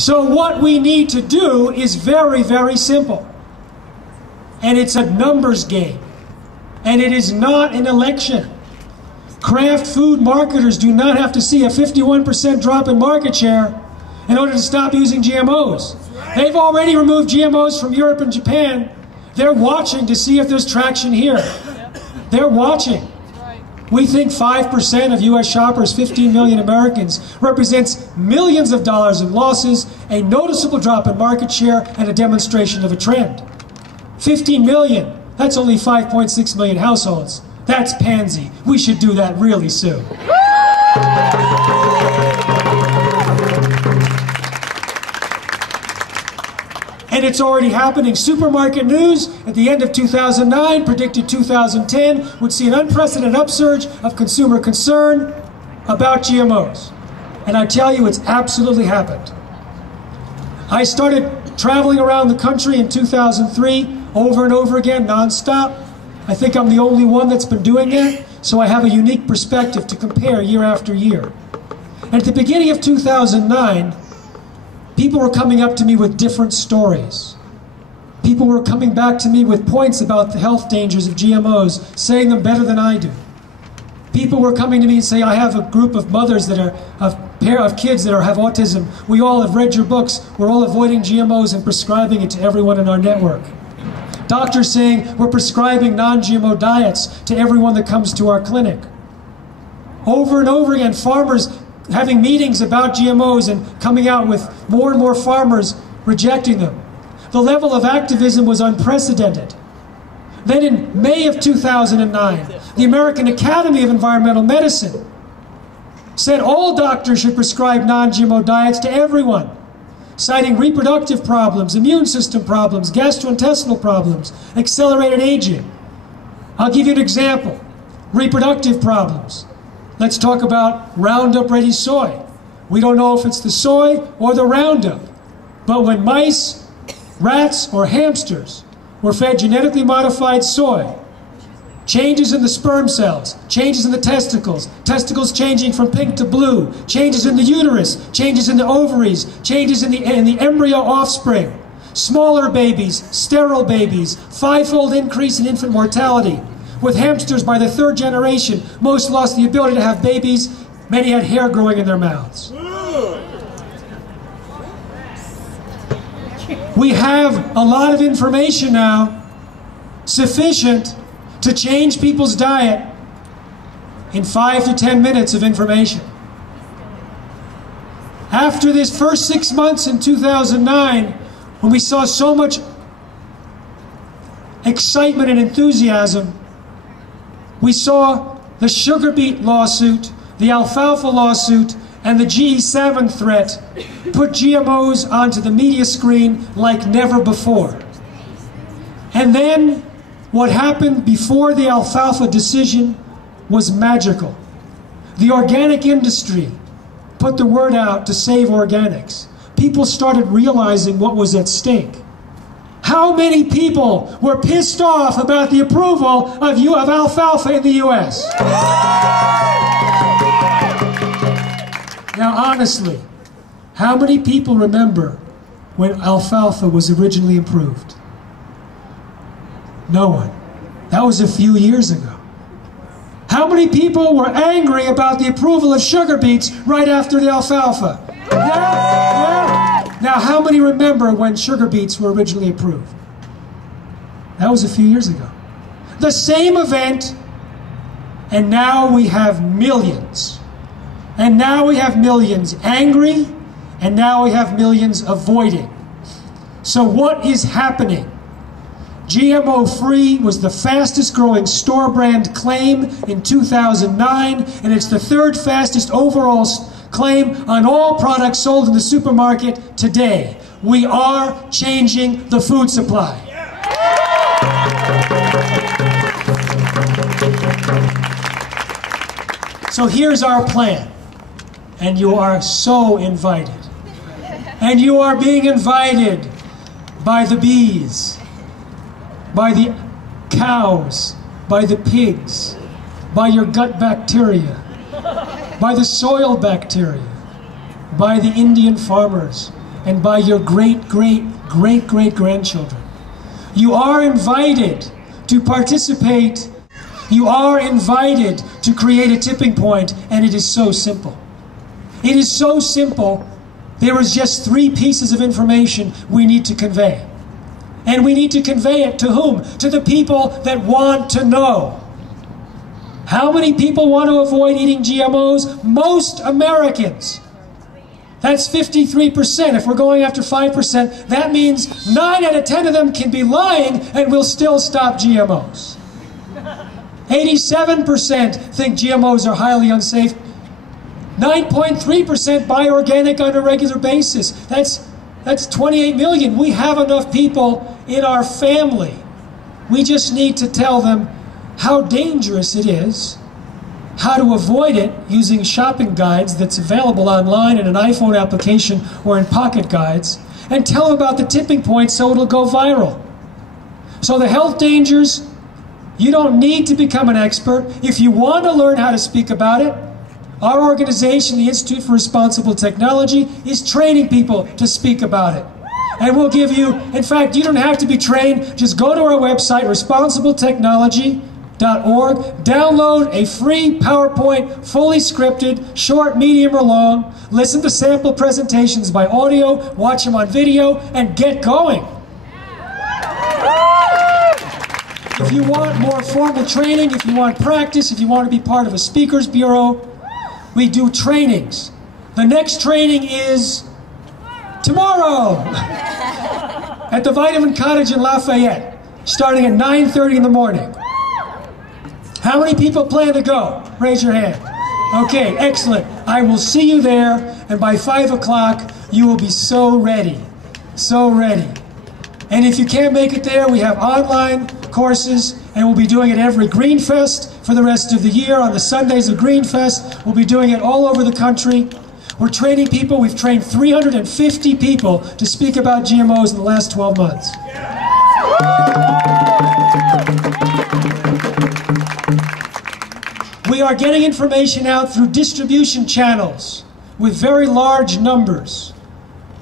So what we need to do is very, very simple. And it's a numbers game. And it is not an election. Craft food marketers do not have to see a 51% drop in market share in order to stop using GMOs. They've already removed GMOs from Europe and Japan. They're watching to see if there's traction here. They're watching. We think 5% of US shoppers, 15 million Americans, represents millions of dollars in losses, a noticeable drop in market share, and a demonstration of a trend. 15 million, that's only 5.6 million households. That's pansy. We should do that really soon. And it's already happening. Supermarket News at the end of 2009 predicted 2010 would see an unprecedented upsurge of consumer concern about GMOs. And I tell you, it's absolutely happened. I started traveling around the country in 2003 over and over again, nonstop. I think I'm the only one that's been doing that, so I have a unique perspective to compare year after year. And at the beginning of 2009, people were coming up to me with different stories. People were coming back to me with points about the health dangers of GMOs, saying them better than I do. People were coming to me and saying, I have a group of mothers that are, a pair of kids that have autism. We all have read your books. We're all avoiding GMOs and prescribing it to everyone in our network. Doctors saying we're prescribing non-GMO diets to everyone that comes to our clinic. Over and over again, farmers having meetings about GMOs and coming out with more and more farmers rejecting them. The level of activism was unprecedented. Then in May of 2009, the American Academy of Environmental Medicine said all doctors should prescribe non-GMO diets to everyone, citing reproductive problems, immune system problems, gastrointestinal problems, accelerated aging. I'll give you an example. Reproductive problems. Let's talk about Roundup Ready soy. We don't know if it's the soy or the Roundup, but when mice, rats, or hamsters were fed genetically modified soy, changes in the sperm cells, changes in the testicles, testicles changing from pink to blue, changes in the uterus, changes in the ovaries, changes in the embryo offspring, smaller babies, sterile babies, 5-fold increase in infant mortality. With hamsters, by the 3rd generation, most lost the ability to have babies. Many had hair growing in their mouths. We have a lot of information now, sufficient to change people's diet in 5 to 10 minutes of information. After this first 6 months in 2009, when we saw so much excitement and enthusiasm, we saw the sugar beet lawsuit, the alfalfa lawsuit, and the GE salmon threat put GMOs onto the media screen like never before. And then what happened before the alfalfa decision was magical. The organic industry put the word out to save organics. People started realizing what was at stake. How many people were pissed off about the approval of alfalfa in the US? Now honestly, how many people remember when alfalfa was originally approved? No one. That was a few years ago. How many people were angry about the approval of sugar beets right after the alfalfa? Now how many remember when sugar beets were originally approved? That was a few years ago. The same event, and now we have millions. And now we have millions angry, and now we have millions avoiding. So what is happening? GMO-free was the fastest growing store brand claim in 2009, and it's the 3rd fastest overall claim on all products sold in the supermarket today. We are changing the food supply. So here's our plan, and you are so invited. And you are being invited by the bees, by the cows, by the pigs, by your gut bacteria, by the soil bacteria, by the Indian farmers, and by your great-great-great-great-grandchildren. You are invited to participate. You are invited to create a tipping point, and it is so simple. It is so simple. There is just 3 pieces of information we need to convey. And we need to convey it to whom? To the people that want to know. How many people want to avoid eating GMOs? Most Americans. That's 53%. If we're going after 5%, that means 9 out of 10 of them can be lying and will still stop GMOs. 87% think GMOs are highly unsafe. 9.3% buy organic on a regular basis. That's 28 million. We have enough people in our family. We just need to tell them how dangerous it is, how to avoid it using shopping guides that's available online in an iPhone application or in pocket guides, and tell them about the tipping point so it'll go viral. So the health dangers, you don't need to become an expert. If you want to learn how to speak about it, our organization, the Institute for Responsible Technology, is training people to speak about it. And we'll give you, in fact, you don't have to be trained. Just go to our website, responsibletechnology.org, download a free PowerPoint, fully scripted, short, medium, or long, listen to sample presentations by audio, watch them on video, and get going. If you want more formal training, if you want practice, if you want to be part of a speakers bureau, we do trainings. The next training is tomorrow at the Vitamin Cottage in Lafayette, starting at 9:30 in the morning. How many people plan to go? Raise your hand. Okay, excellent. I will see you there, and by 5 o'clock, you will be so ready. So ready. And if you can't make it there, we have online courses, and we'll be doing it every Greenfest for the rest of the year. On the Sundays of Greenfest, we'll be doing it all over the country. We're training people. We've trained 350 people to speak about GMOs in the last 12 months. We are getting information out through distribution channels with very large numbers.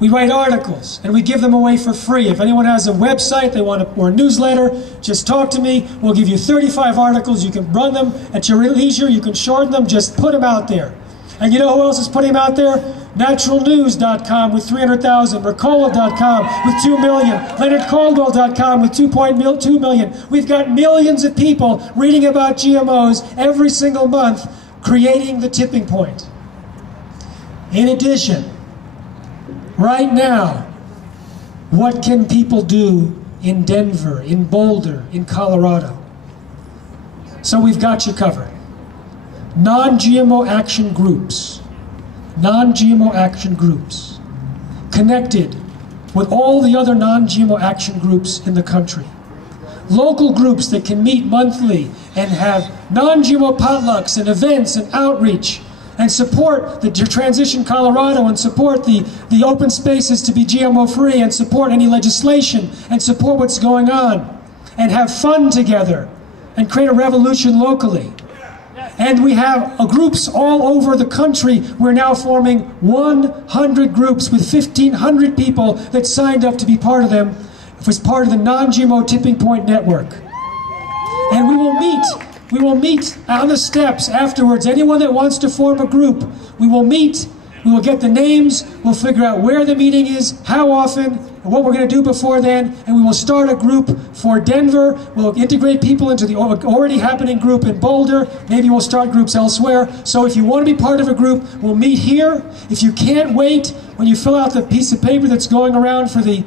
We write articles and we give them away for free. If anyone has a website, they want or a newsletter, just talk to me. We'll give you 35 articles. You can run them at your leisure. You can shorten them. Just put them out there. And you know who else is putting them out there? Naturalnews.com with 300,000, Mercola.com with 2 million, LeonardCaldwell.com with 2.2 million. We've got millions of people reading about GMOs every single month, creating the tipping point. In addition, right now, what can people do in Denver, in Boulder, in Colorado? So we've got you covered. Non-GMO action groups. Non-GMO action groups. Connected with all the other non-GMO action groups in the country. Local groups that can meet monthly and have non-GMO potlucks and events and outreach, and support the Transition Colorado, and support the open spaces to be GMO free, and support any legislation, and support what's going on, and have fun together, and create a revolution locally. And we have groups all over the country. We're now forming 100 groups with 1,500 people that signed up to be part of them as part of the Non-GMO Tipping Point Network. And we will meet on the steps afterwards. Anyone that wants to form a group, we will meet, we will get the names, we'll figure out where the meeting is, how often, and what we're going to do before then, and we will start a group for Denver. We'll integrate people into the already happening group in Boulder. Maybe we'll start groups elsewhere. So if you want to be part of a group, we'll meet here. If you can't wait, when you fill out the piece of paper that's going around for the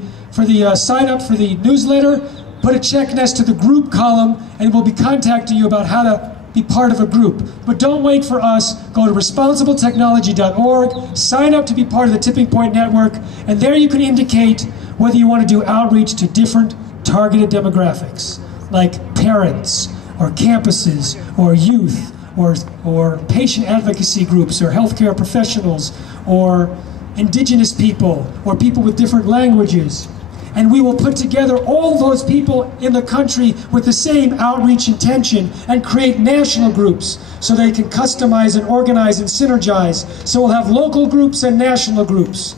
sign up for the newsletter, put a check next to the group column, and we'll be contacting you about how to be part of a group. But don't wait for us. Go to responsibletechnology.org, sign up to be part of the Tipping Point Network, and there you can indicate whether you want to do outreach to different targeted demographics, like parents, or campuses, or youth, or patient advocacy groups, or healthcare professionals, or indigenous people, or people with different languages. And we will put together all those people in the country with the same outreach intention and create national groups so they can customize and organize and synergize. So we'll have local groups and national groups.